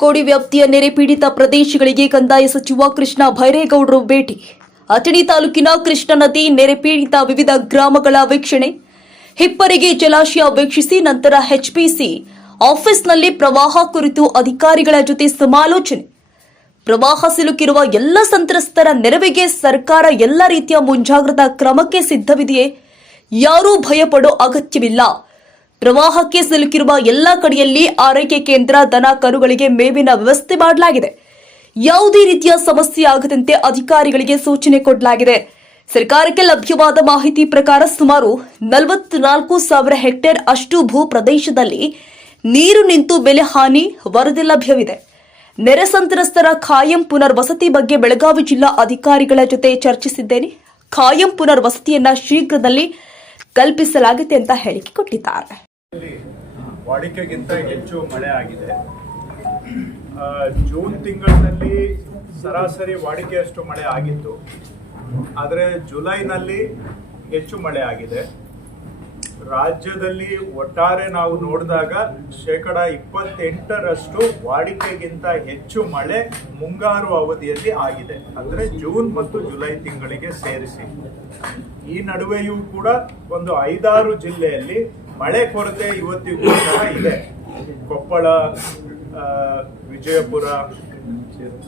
ಚಿಕ್ಕೋಡಿ ವ್ಯಾಪ್ತಿಯ ನೆರೆ ಪೀಡಿತ ಪ್ರದೇಶಗಳಿಗೆ ಕಂದಾಯ ಸಚಿವ ಕೃಷ್ಣ ಭೈರೇಗೌಡರು ಭೇಟಿ. ಅಥಣಿ ತಾಲೂಕಿನ ಕೃಷ್ಣ ನದಿ ನೆರೆ ಪೀಡಿತ ವಿವಿಧ ಗ್ರಾಮಗಳ ವೀಕ್ಷಣೆ. ಹಿಪ್ಪರಿಗೆ ಜಲಾಶಯ ವೀಕ್ಷಿಸಿ ನಂತರ ಎಚ್ಪಿಸಿ ಆಫೀಸ್ನಲ್ಲಿ ಪ್ರವಾಹ ಕುರಿತು ಅಧಿಕಾರಿಗಳ ಜೊತೆ ಸಮಾಲೋಚನೆ. ಪ್ರವಾಹ ಸಿಲುಕಿರುವ ಎಲ್ಲ ಸಂತ್ರಸ್ತರ ನೆರವಿಗೆ ಸರ್ಕಾರ ಎಲ್ಲ ರೀತಿಯ ಮುಂಜಾಗ್ರತಾ ಕ್ರಮಕ್ಕೆ ಸಿದ್ಧವಿದೆಯೇ? ಯಾರೂ ಭಯಪಡೋ ಅಗತ್ಯವಿಲ್ಲ. ಪ್ರವಾಹಕ್ಕೆ ಸಿಲುಕಿರುವ ಎಲ್ಲ ಕಡೆಯಲ್ಲಿ ಆರೈಕೆ ಕೇಂದ್ರ, ದನ, ಕರುಗಳಿಗೆ ಮೇವಿನ ವ್ಯವಸ್ಥೆ ಮಾಡಲಾಗಿದೆ. ಯಾವುದೇ ರೀತಿಯ ಸಮಸ್ಯೆ ಆಗದಂತೆ ಅಧಿಕಾರಿಗಳಿಗೆ ಸೂಚನೆ ಕೊಡಲಾಗಿದೆ. ಸರ್ಕಾರಕ್ಕೆ ಲಭ್ಯವಾದ ಮಾಹಿತಿ ಪ್ರಕಾರ ಸುಮಾರು ನಲವತ್ನಾಲ್ಕು ಸಾವಿರ ಹೆಕ್ಟೇರ್ ಅಷ್ಟು ಭೂ ಪ್ರದೇಶದಲ್ಲಿ ನೀರು ನಿಂತು ಬೆಲೆ ಹಾನಿ, ವರದಿ ಲಭ್ಯವಿದೆ. ನೆರೆ ಸಂತ್ರಸ್ತರ ಖಾಯಂ ಪುನರ್ವಸತಿ ಬಗ್ಗೆ ಬೆಳಗಾವಿ ಜಿಲ್ಲಾ ಅಧಿಕಾರಿಗಳ ಜೊತೆ ಚರ್ಚಿಸಿದ್ದೇನೆ. ಖಾಯಂ ಪುನರ್ವಸತಿಯನ್ನ ಶೀಘ್ರದಲ್ಲಿ ಕಲ್ಪಿಸಲಾಗಿದೆ ಅಂತ ಹೇಳಿಕೆ ಕೊಟ್ಟಿದ್ದಾರೆ. ವಾಡಿಕೆಗಿಂತ ಹೆಚ್ಚು ಮಳೆ ಆಗಿದೆ. ಜೂನ್ ತಿಂಗಳಲ್ಲಿ ಸರಾಸರಿ ವಾಡಿಕೆಯಷ್ಟು ಮಳೆ ಆಗಿತ್ತು. ಆದರೆ ಜುಲೈನಲ್ಲಿ ಹೆಚ್ಚು ಮಳೆ ಆಗಿದೆ. ರಾಜ್ಯದಲ್ಲಿ ಒಟ್ಟಾರೆ ನಾವು ನೋಡಿದಾಗ ಶೇಕಡ ಇಪ್ಪತ್ತೆಂಟರಷ್ಟು ವಾಡಿಕೆಗಿಂತ ಹೆಚ್ಚು ಮಳೆ ಮುಂಗಾರು ಅವಧಿಯಲ್ಲಿ ಆಗಿದೆ. ಅಂದರೆ ಜೂನ್ ಮತ್ತು ಜುಲೈ ತಿಂಗಳಿಗೆ ಸೇರಿಸಿ. ಈ ನಡುವೆಯೂ ಕೂಡ ಒಂದು ಐದಾರು ಜಿಲ್ಲೆಯಲ್ಲಿ ಮಳೆ ಕೊರತೆ ಇವತ್ತಿಗೂ ಸಹ ಇದೆ. ಕೊಪ್ಪಳ ವಿಜಯಪುರ,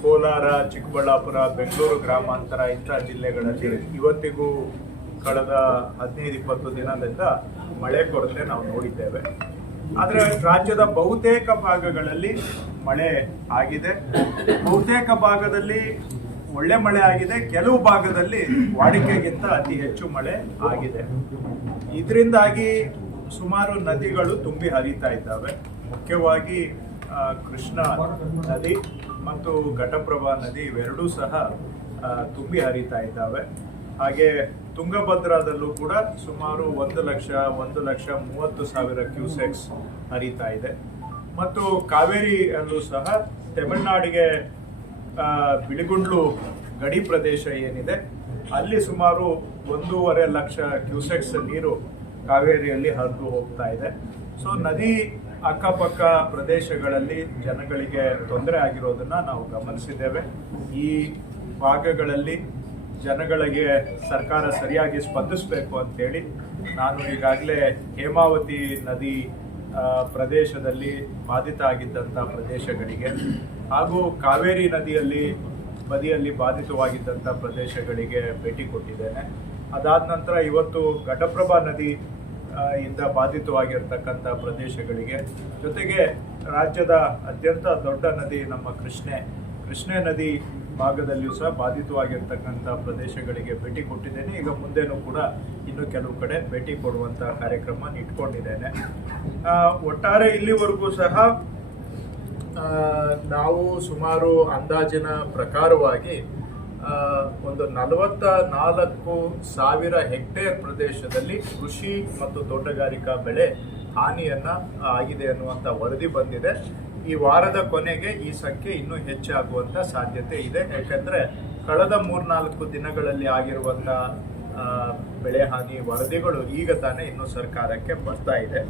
ಕೋಲಾರ, ಚಿಕ್ಕಬಳ್ಳಾಪುರ, ಬೆಂಗಳೂರು ಗ್ರಾಮಾಂತರ ಇಂಥ ಜಿಲ್ಲೆಗಳಲ್ಲಿ ಇವತ್ತಿಗೂ ಕಳೆದ ಹದಿನೈದು, ಇಪ್ಪತ್ತು ದಿನದಿಂದ ಮಳೆ ಕೊರತೆ ನಾವು ನೋಡಿದ್ದೇವೆ. ಆದರೆ ರಾಜ್ಯದ ಬಹುತೇಕ ಭಾಗಗಳಲ್ಲಿ ಮಳೆ ಆಗಿದೆ. ಬಹುತೇಕ ಭಾಗದಲ್ಲಿ ಒಳ್ಳೆ ಮಳೆ ಆಗಿದೆ. ಕೆಲವು ಭಾಗದಲ್ಲಿ ವಾಡಿಕೆಗಿಂತ ಅತಿ ಹೆಚ್ಚು ಮಳೆ ಆಗಿದೆ. ಇದರಿಂದಾಗಿ ಸುಮಾರು ನದಿಗಳು ತುಂಬಿ ಹರಿತಾ ಇದ್ದಾವೆ. ಮುಖ್ಯವಾಗಿ ಕೃಷ್ಣ ನದಿ ಮತ್ತು ಘಟಪ್ರಭಾ ನದಿ ಇವೆರಡೂ ಸಹ ತುಂಬಿ ಹರಿತಾ ಇದ್ದಾವೆ. ಹಾಗೆ ತುಂಗಭದ್ರಾದಲ್ಲೂ ಕೂಡ ಸುಮಾರು ಒಂದು ಲಕ್ಷ ಒಂದು ಲಕ್ಷ ಮೂವತ್ತು ಸಾವಿರ ಕ್ಯೂಸೆಕ್ಸ್ ಹರಿತಾ ಇದೆ. ಮತ್ತು ಕಾವೇರಿಯಲ್ಲೂ ಸಹ ತಮಿಳುನಾಡಿಗೆ ಬಿಳಿಗುಂಡ್ಲು ಗಡಿ ಪ್ರದೇಶ ಏನಿದೆ, ಅಲ್ಲಿ ಸುಮಾರು ಒಂದೂವರೆ ಲಕ್ಷ ಕ್ಯೂಸೆಕ್ಸ್ ನೀರು ಕಾವೇರಿಯಲ್ಲಿ ಹರಿದು ಹೋಗ್ತಾ ಇದೆ. ಸೊ ನದಿ ಅಕ್ಕಪಕ್ಕ ಪ್ರದೇಶಗಳಲ್ಲಿ ಜನಗಳಿಗೆ ತೊಂದರೆ ಆಗಿರೋದನ್ನ ನಾವು ಗಮನಿಸಿದ್ದೇವೆ. ಈ ಭಾಗಗಳಲ್ಲಿ ಜನಗಳಿಗೆ ಸರ್ಕಾರ ಸರಿಯಾಗಿ ಸ್ಪಂದಿಸಬೇಕು ಅಂತೇಳಿ ನಾನು ಈಗಾಗಲೇ ಹೇಮಾವತಿ ನದಿ ಪ್ರದೇಶದಲ್ಲಿ ಬಾಧಿತ ಆಗಿದ್ದಂಥ ಪ್ರದೇಶಗಳಿಗೆ ಹಾಗೂ ಕಾವೇರಿ ನದಿಯಲ್ಲಿ ಬದಿಯಲ್ಲಿ ಬಾಧಿತವಾಗಿದ್ದಂಥ ಪ್ರದೇಶಗಳಿಗೆ ಭೇಟಿ ಕೊಟ್ಟಿದ್ದೇನೆ. ಅದಾದ ನಂತರ ಇವತ್ತು ಘಟಪ್ರಭಾ ನದಿ ಇಂದ ಬಾಧಿತವಾಗಿರ್ತಕ್ಕಂಥ ಪ್ರದೇಶಗಳಿಗೆ ಜೊತೆಗೆ ರಾಜ್ಯದ ಅತ್ಯಂತ ದೊಡ್ಡ ನದಿ ನಮ್ಮ ಕೃಷ್ಣೆ. ಕೃಷ್ಣೆ ನದಿ ಭಾಗದಲ್ಲಿಯೂ ಸಹ ಬಾಧಿತವಾಗಿರ್ತಕ್ಕಂಥ ಪ್ರದೇಶಗಳಿಗೆ ಭೇಟಿ ಕೊಟ್ಟಿದ್ದೇನೆ. ಈಗ ಮುಂದೆನೂ ಕೂಡ ಇನ್ನು ಕೆಲವು ಕಡೆ ಭೇಟಿ ಕೊಡುವಂಥ ಕಾರ್ಯಕ್ರಮ ಇಟ್ಕೊಂಡಿದ್ದೇನೆ. ಒಟ್ಟಾರೆ ಇಲ್ಲಿವರೆಗೂ ಸಹ ನಾವು ಸುಮಾರು ಅಂದಾಜಿನ ಪ್ರಕಾರವಾಗಿ ಒಂದು ನಲವತ್ತ ನಾಲ್ಕು ಸಾವಿರ ಹೆಕ್ಟೇರ್ ಪ್ರದೇಶದಲ್ಲಿ ಕೃಷಿ ಮತ್ತು ತೋಟಗಾರಿಕಾ ಬೆಳೆ ಹಾನಿಯನ್ನ ಆಗಿದೆ ಅನ್ನುವಂಥ ವರದಿ ಬಂದಿದೆ. ಈ ವಾರದ ಕೊನೆಗೆ ಈ ಸಂಖ್ಯೆ ಇನ್ನೂ ಹೆಚ್ಚಾಗುವಂತ ಸಾಧ್ಯತೆ ಇದೆ. ಯಾಕಂದ್ರೆ ಕಳೆದ ಮೂರ್ನಾಲ್ಕು ದಿನಗಳಲ್ಲಿ ಆಗಿರುವಂತ ಬೆಳೆ ಹಾನಿ ವರದಿಗಳು ಈಗ ತಾನೇ ಇನ್ನು ಸರ್ಕಾರಕ್ಕೆ ಬರ್ತಾ ಇದೆ.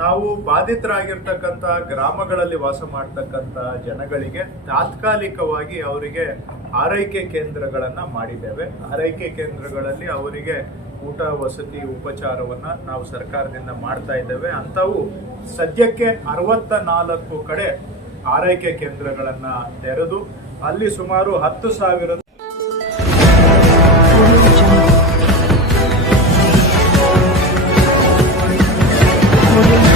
ನಾವು ಬಾಧಿತರಾಗಿರ್ತಕ್ಕಂಥ ಗ್ರಾಮಗಳಲ್ಲಿ ವಾಸ ಮಾಡ್ತಕ್ಕಂಥ ಜನಗಳಿಗೆ ತಾತ್ಕಾಲಿಕವಾಗಿ ಅವರಿಗೆ ಆರೈಕೆ ಕೇಂದ್ರಗಳನ್ನು ಮಾಡಿದ್ದೇವೆ. ಆರೈಕೆ ಕೇಂದ್ರಗಳಲ್ಲಿ ಅವರಿಗೆ ಊಟ, ವಸತಿ, ಉಪಚಾರವನ್ನ ನಾವು ಸರ್ಕಾರದಿಂದ ಮಾಡ್ತಾ ಇದ್ದೇವೆ. ಅಂತವು ಸದ್ಯಕ್ಕೆ ಅರವತ್ತ ನಾಲ್ಕು ಕಡೆ ಆರೈಕೆ ಕೇಂದ್ರಗಳನ್ನು ತೆರೆದು ಅಲ್ಲಿ ಸುಮಾರು ಹತ್ತು ಸಾವಿರ Audio